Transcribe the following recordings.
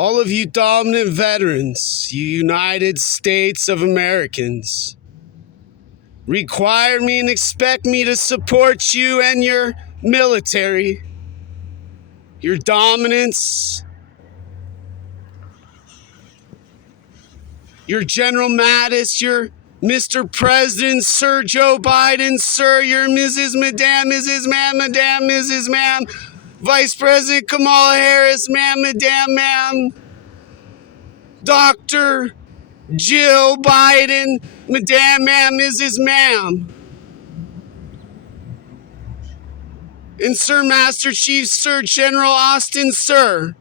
All of you dominant veterans, you United States of Americans, require me and expect me to support you and your military, your dominance, your General Mattis, your Mr. President, Sir Joe Biden, Sir, your Mrs. Madame, Mrs. Ma'am, Madame, Mrs. Ma'am, Vice President Kamala Harris, Ma'am, Madame, Ma'am, Dr. Jill Biden, Madame, Ma'am, Mrs. Ma'am, and Sir Master Chief, Sir General Austin, Sir.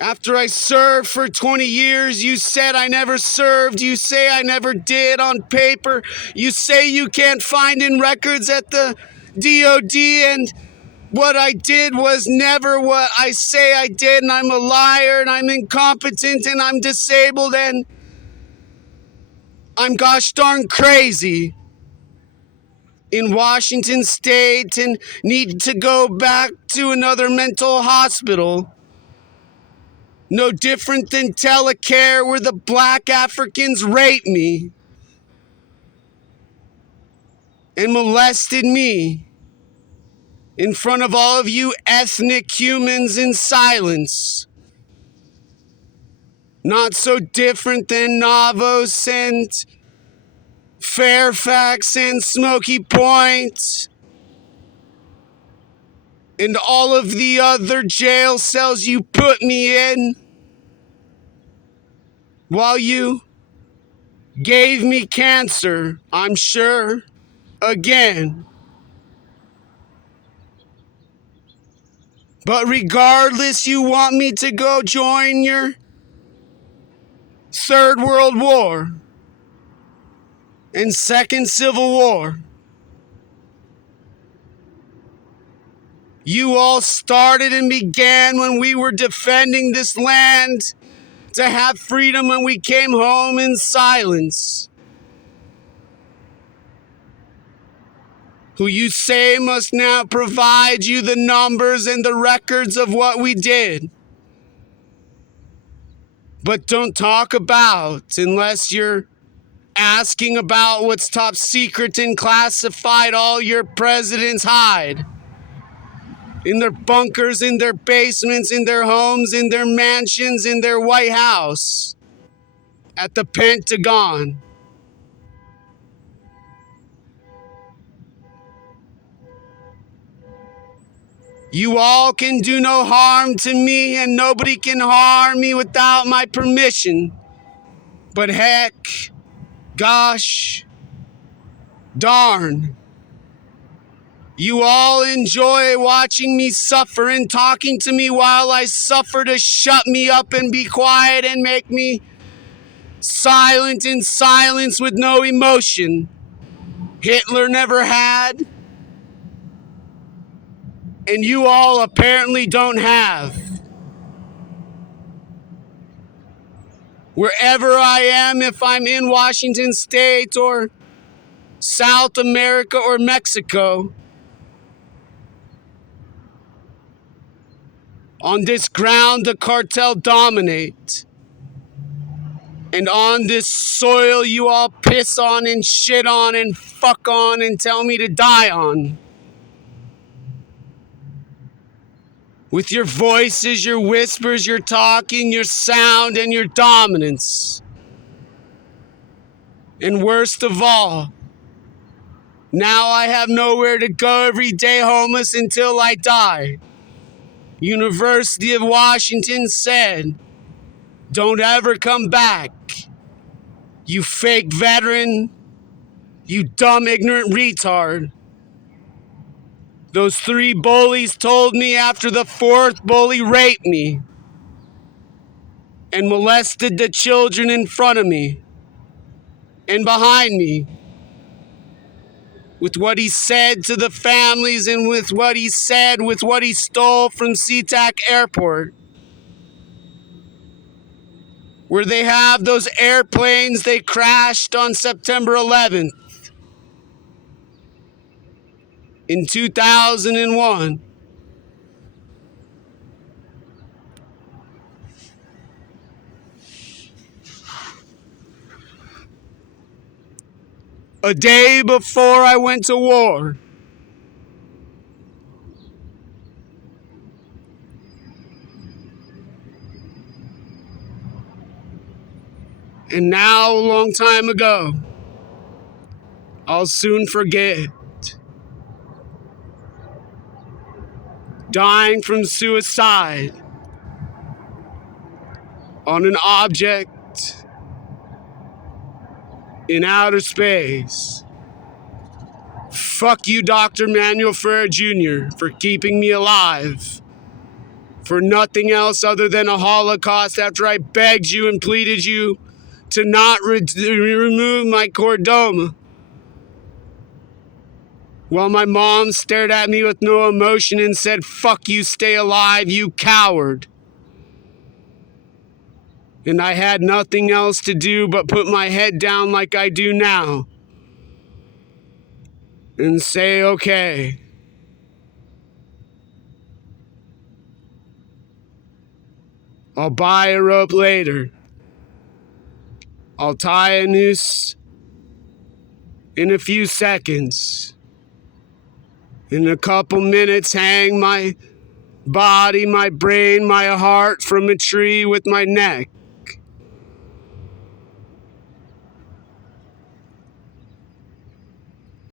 After I served for 20 years, you said I never served. You say I never did on paper. You say you can't find in records at the DOD, and what I did was never what I say I did, and I'm a liar, and I'm incompetent, and I'm disabled, and I'm gosh darn crazy in Washington State and need to go back to another mental hospital. No different than Telecare, where the black Africans raped me and molested me in front of all of you ethnic humans in silence. Not so different than Navos and Fairfax and Smoky Point and all of the other jail cells you put me in while you gave me cancer, I'm sure, again. But regardless, you want me to go join your Third World War and Second Civil War. You all started and began when we were defending this land to have freedom, when we came home in silence. Who you say must now provide you the numbers and the records of what we did. But don't talk about unless you're asking about what's top secret and classified all your presidents hide. In their bunkers, in their basements, in their homes, in their mansions, in their White House, at the Pentagon. You all can do no harm to me, and nobody can harm me without my permission. But heck, gosh, darn. You all enjoy watching me suffer and talking to me while I suffer to shut me up and be quiet and make me silent in silence with no emotion. Hitler never had, and you all apparently don't have. Wherever I am, if I'm in Washington State or South America or Mexico, on this ground the cartel dominate. And on this soil you all piss on and shit on and fuck on and tell me to die on. With your voices, your whispers, your talking, your sound, and your dominance. And worst of all, now I have nowhere to go every day homeless until I die. University of Washington said, don't ever come back. You fake veteran, you dumb ignorant retard. Those 3 bullies told me after the 4th bully raped me and molested the children in front of me and behind me. With what he said to the families and with what he said with what he stole from SeaTac Airport, where they have those airplanes they crashed on September 11th in 2001. a day before I went to war. And now, a long time ago, I'll soon forget. Dying from suicide on an object in outer space. Fuck you, Dr. Manuel Ferrer Jr., for keeping me alive. For nothing else other than a Holocaust after I begged you and pleaded you to not remove my chordoma. While my mom stared at me with no emotion and said, "Fuck you, stay alive, you coward." And I had nothing else to do but put my head down like I do now and say, okay. I'll buy a rope later. I'll tie a noose in a few seconds. In a couple minutes, hang my body, my brain, my heart from a tree with my neck.